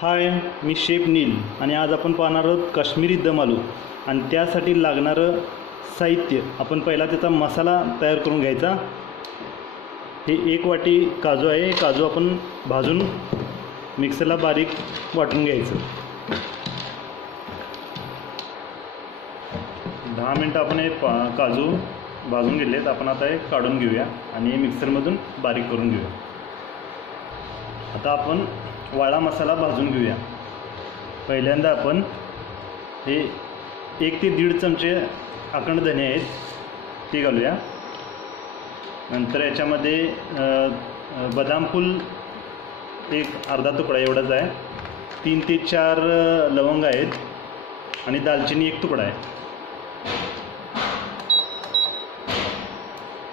हाय मी shape नील आणि आज आपण पाहणार आहोत काश्मीरी दम आलू. आणि त्यासाठी लागणारं साहित्य आपण पहिला त्याचा मसाला तयार करून घ्यायचा. हे एक वाटी काजू आहे काजू आपण भाजून मिक्सरला बारीक वाटून घ्यायचं. दहा मिनटं आपण हे पा काजू भाजून घेतलेत आपण आता हे काढून घेऊया आणि हे मिक्सरमधून बारीक करून घेऊया. आता आपण वाळा मसाला भाजून घेऊया. पहिल्यांदा आपण हे एक ते दीड चमचे अखंड धने आहेत ते घालूया. नंतर याच्यामध्ये बदाम फूल एक अर्धा तुकडा एवढाच आहे. तीन ते चार लवंग आहेत आणि दालचिनी एक तुकडा आहे.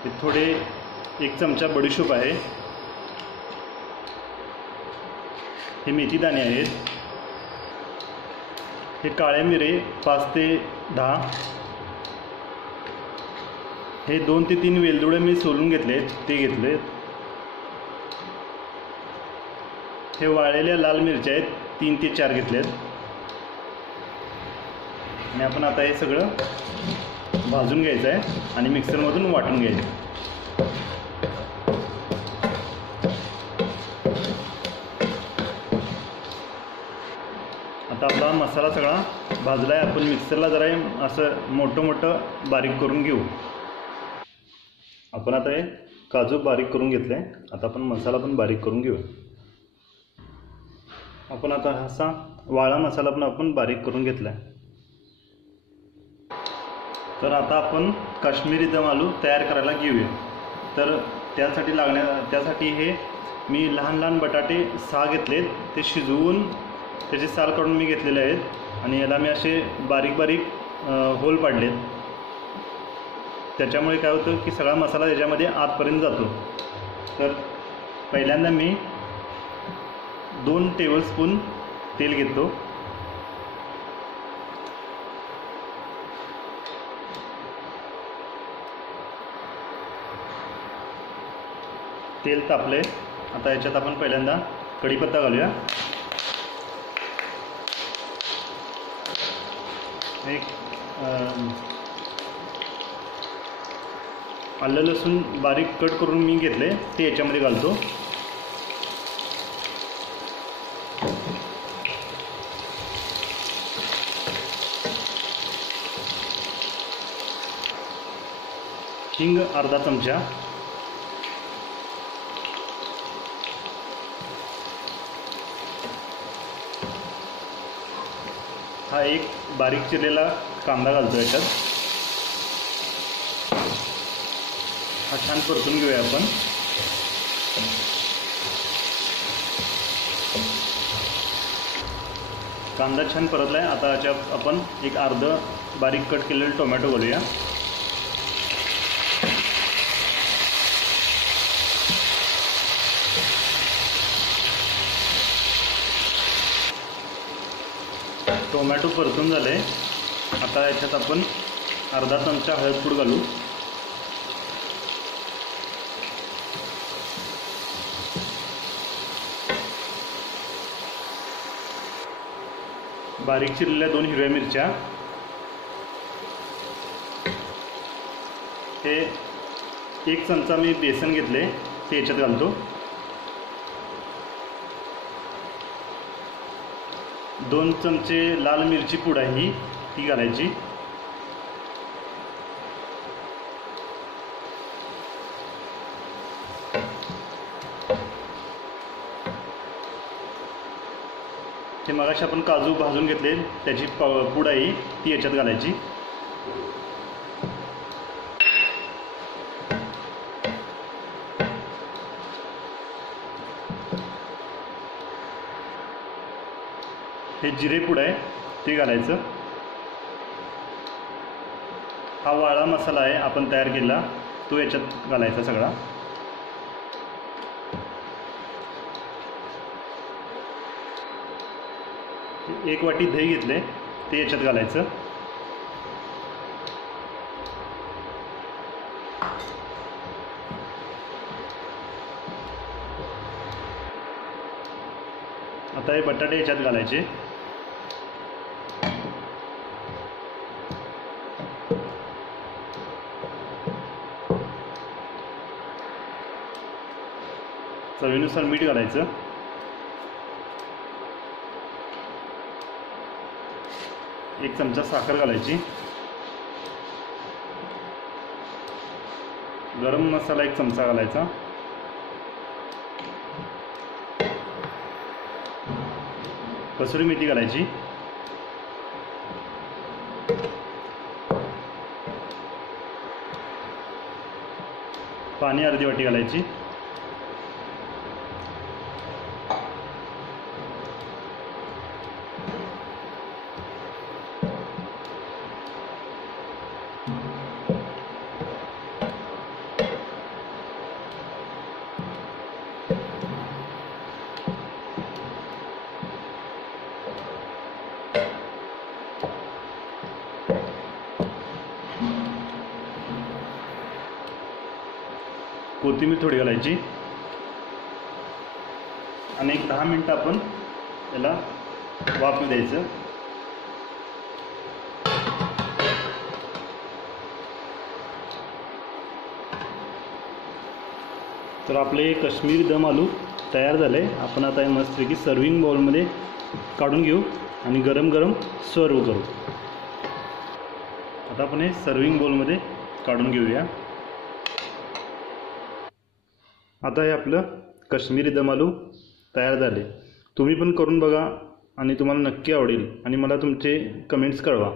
ते थोडे एक चमचा बडीशोप आहे. हे मेथी दाणे आहेत. हे काळे मिरे पाच ते दहा. हे दोन ते तीन वेलदोडे मी सोलून घेतले ते घेतले हे वाळलेल्या लाल मिरच्या आहेत तीन ते चार घेतलेत. आणि आपण आता हे सगळं भाजून घ्यायचं आहे आणि मिक्सरमधून वाटून घ्यायचं आता आपला मसाला सगळा भाजला आहे आपण मिक्सरला जरा असं मोठं मोठं बारीक करून घेऊ. आपण आता हे काजू बारीक करून घेतले. आहे आता आपण मसाला पण बारीक करून घेऊ आपण आता असा वाळा मसाला पण आपण बारीक करून घेतला आहे तर आता आपण काश्मीरी दम आलू तयार करायला घेऊया. तर त्यासाठी लागण्या त्यासाठी हे मी लहान लहान बटाटे सहा घेतलेत. ते शिजवून त्याचे साल काढून मी घेतलेले आहेत आणि याला मी असे बारीक बारीक होल पाडलेत. त्याच्यामुळे काय होतं की सगळा मसाला त्याच्यामध्ये आतपर्यंत जातो. तर पहिल्यांदा मी दोन टेबलस्पून तेल घेतो. तेल तापले आता याच्यात आपण पहिल्यांदा कढीपत्ता घालूया. एक आलं लसूण बारीक कट करून मी घेतले ते याच्यामध्ये घालतो. हिंग अर्धा चमचा. हा एक बारीक चिरलेला कांदा घालतो याच्यात. हा छान परतून घेऊया आपण. कांदा छान परतला आहे आता याच्यात आपण एक अर्ध बारीक कट केलेलं टोमॅटो घालूया. टोमॅटो परतून आहे आता याच्यात आपण अर्धा चमचा हळदपूड घालू. बारीक चिरलेल्या दोन हिरव्या मिरच्या. हे एक चमचा मी बेसन घेतले ते याच्यात घालतो. दोन चमचे लाल मिरची पूड आहे ही ती घालायची. ते मगाशी आपण काजू भाजून घेतले त्याची प पूड आहे ही, ती याच्यात घालायची. हे जिरेपूड आहे ते घालायचं. हा वाळा मसाला आहे आपण तयार केला तो याच्यात घालायचा सगळा. एक वाटी दही घेतले ते याच्यात घालायचं. आता हे बटाटे याच्यात घालायचे. चवीनुसार मीठ घालायचं. एक चमचा साखर घालायची. गरम मसाला एक चमचा घालायचा. कसुरी मेथी घालायची. पाणी अर्धी वाटी घालायची. कोथिंबीर थोडी घालायची. आणि एक दहा मिनटं आपण त्याला वाफ द्यायचं. तर आपले काश्मीरी दम आलू तयार झाले आपण आता हे मस्तपैकी सर्विंग बाउलमध्ये काढून घेऊ आणि गरम गरम सर्व करू. आता आपण हे सर्विंग बाउलमध्ये काढून घेऊया. आता हे आपलं कश्मीरी दम आलू तयार झाले. तुम्ही पण करून बघा आणि तुम्हाला नक्की आवडेल आणि मला तुमचे कमेंट्स कळवा.